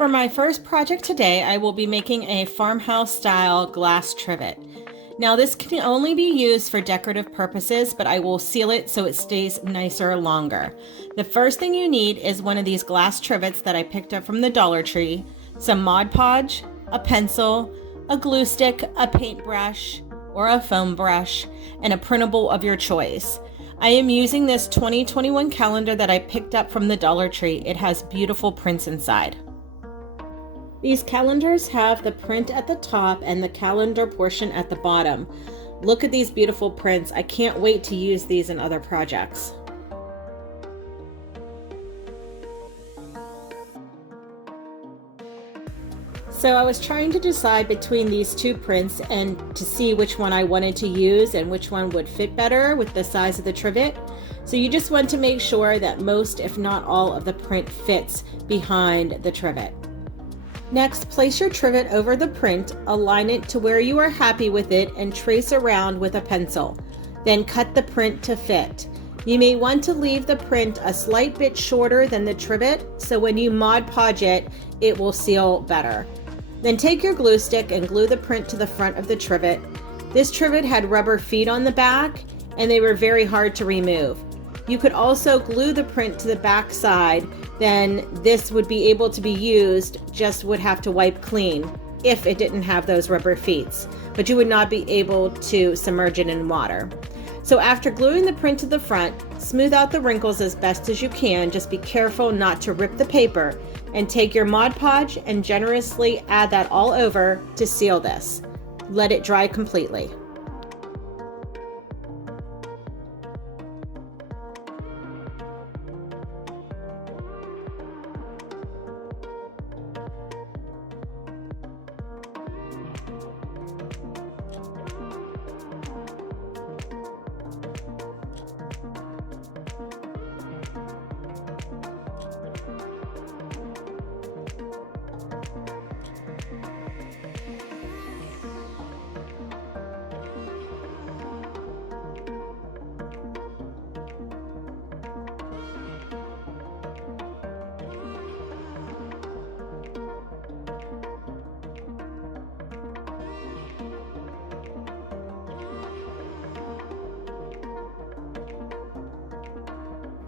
For my first project today, I will be making a farmhouse style glass trivet. Now this can only be used for decorative purposes, but I will seal it so it stays nicer longer. The first thing you need is one of these glass trivets that I picked up from the Dollar Tree, some Mod Podge, a pencil, a glue stick, a paintbrush or a foam brush, and a printable of your choice. I am using this 2021 calendar that I picked up from the Dollar Tree. It has beautiful prints inside. These calendars have the print at the top and the calendar portion at the bottom. Look at these beautiful prints. I can't wait to use these in other projects. So I was trying to decide between these two prints and to see which one I wanted to use and which one would fit better with the size of the trivet. So you just want to make sure that most, if not all, of the print fits behind the trivet. Next, place your trivet over the print, align it to where you are happy with it, and trace around with a pencil. Then cut the print to fit. You may want to leave the print a slight bit shorter than the trivet, so when you Mod Podge it, it will seal better. Then take your glue stick and glue the print to the front of the trivet. This trivet had rubber feet on the back, and they were very hard to remove. You could also glue the print to the back side, then this would be able to be used, just would have to wipe clean if it didn't have those rubber feet, but you would not be able to submerge it in water. So after gluing the print to the front, smooth out the wrinkles as best as you can. Just be careful not to rip the paper, and take your Mod Podge and generously add that all over to seal this. Let it dry completely.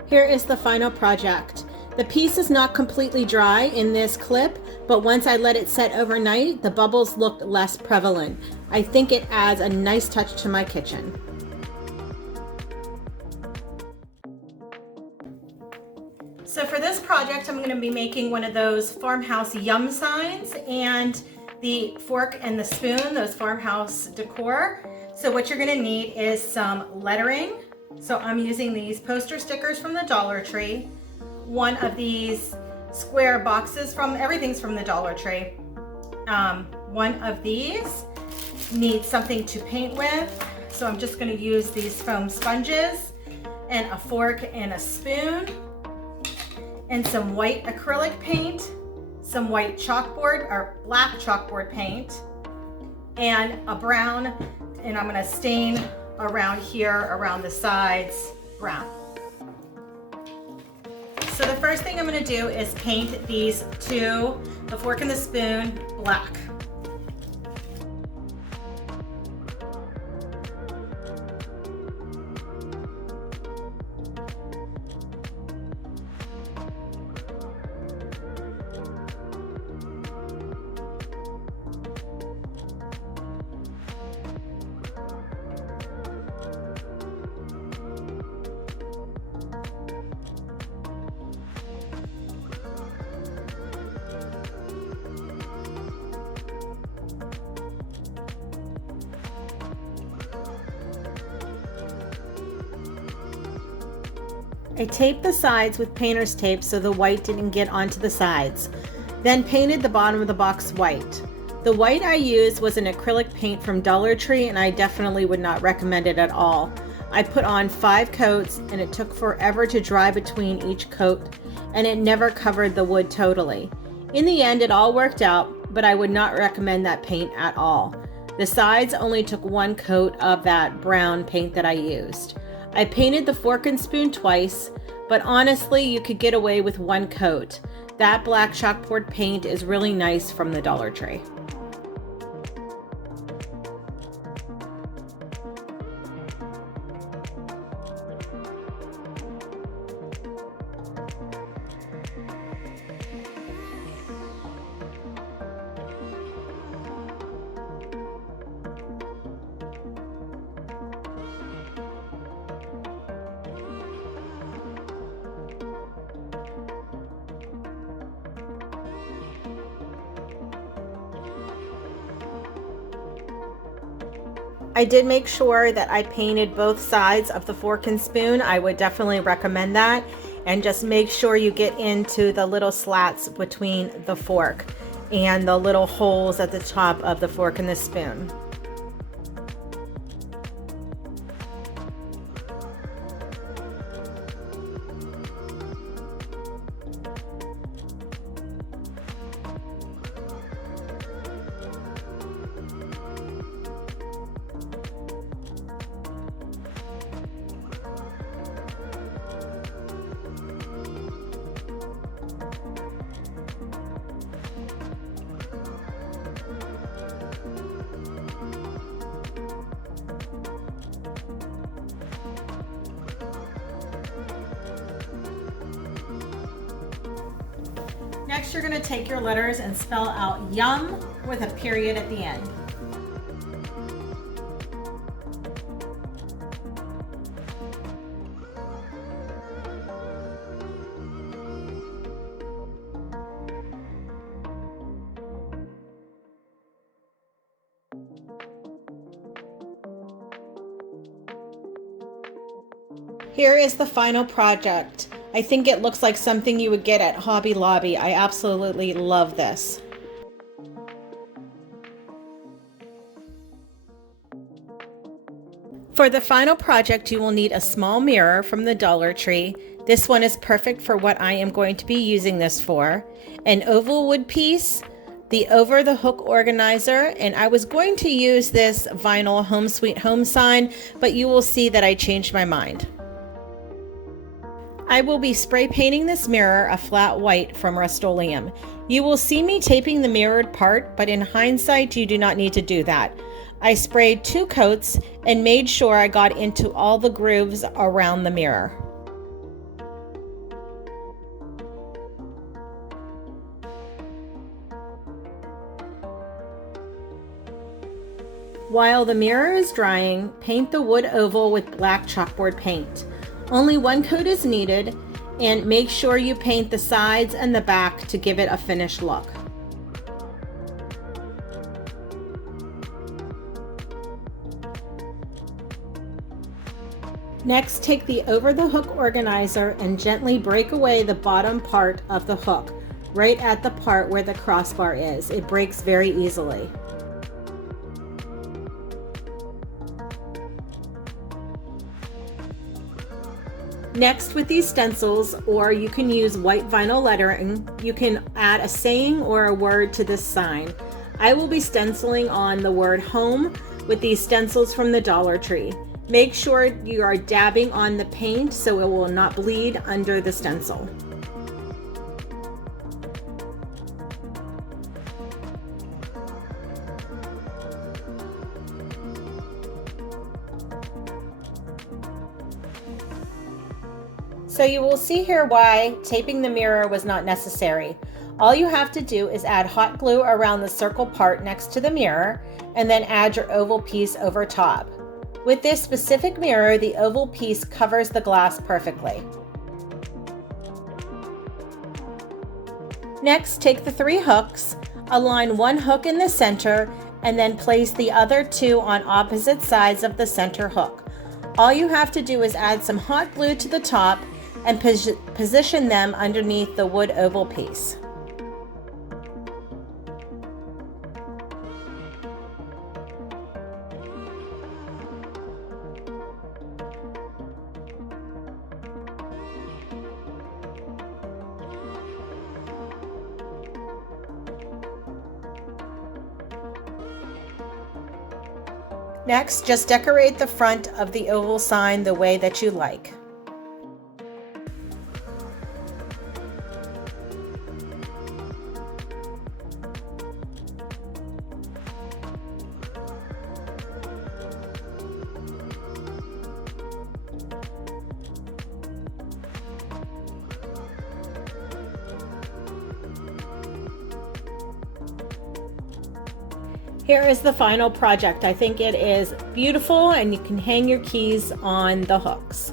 Here is the final project. The piece is not completely dry in this clip, but once I let it set overnight, the bubbles look less prevalent. I think it adds a nice touch to my kitchen. So for this project, I'm going to be making one of those farmhouse yum signs and the fork and the spoon, those farmhouse decor. So what you're going to need is some lettering. So I'm using these poster stickers from the Dollar Tree, one of these square boxes everything's from the Dollar Tree. One of these needs something to paint with. So I'm just going to use these foam sponges and a fork and a spoon and some white acrylic paint, some white chalkboard or black chalkboard paint, and a brown, and I'm going to stain around here, around the sides, brown. So the first thing I'm going to do is paint these two, the fork and the spoon, black. I taped the sides with painter's tape so the white didn't get onto the sides, then painted the bottom of the box white. The white I used was an acrylic paint from Dollar Tree, and I definitely would not recommend it at all. I put on 5 coats and it took forever to dry between each coat, and it never covered the wood totally. In the end, it all worked out, but I would not recommend that paint at all. The sides only took 1 coat of that brown paint that I used. I painted the fork and spoon twice, but honestly, you could get away with 1 coat. That black chalkboard paint is really nice from the Dollar Tree. I did make sure that I painted both sides of the fork and spoon. I would definitely recommend that. And just make sure you get into the little slats between the fork and the little holes at the top of the fork and the spoon. Next, you're going to take your letters and spell out yum with a period at the end. Here is the final project. I think it looks like something you would get at Hobby Lobby. I absolutely love this. For the final project, you will need a small mirror from the Dollar Tree. This one is perfect for what I am going to be using this for. An oval wood piece, the over the hook organizer, and I was going to use this vinyl Home Sweet Home sign, but you will see that I changed my mind. I will be spray painting this mirror a flat white from Rust-Oleum. You will see me taping the mirrored part, but in hindsight, you do not need to do that. I sprayed 2 coats and made sure I got into all the grooves around the mirror. While the mirror is drying, paint the wood oval with black chalkboard paint. Only 1 coat is needed, and make sure you paint the sides and the back to give it a finished look. Next, take the over the hook organizer and gently break away the bottom part of the hook, right at the part where the crossbar is. It breaks very easily. Next, with these stencils, or you can use white vinyl lettering, you can add a saying or a word to this sign. I will be stenciling on the word home with these stencils from the Dollar Tree. Make sure you are dabbing on the paint so it will not bleed under the stencil. So you will see here why taping the mirror was not necessary. All you have to do is add hot glue around the circle part next to the mirror and then add your oval piece over top. With this specific mirror, the oval piece covers the glass perfectly. Next, take the 3 hooks, align 1 hook in the center, and then place the other 2 on opposite sides of the center hook. All you have to do is add some hot glue to the top and position them underneath the wood oval piece. Next, just decorate the front of the oval sign the way that you like. Here is the final project. I think it is beautiful and you can hang your keys on the hooks.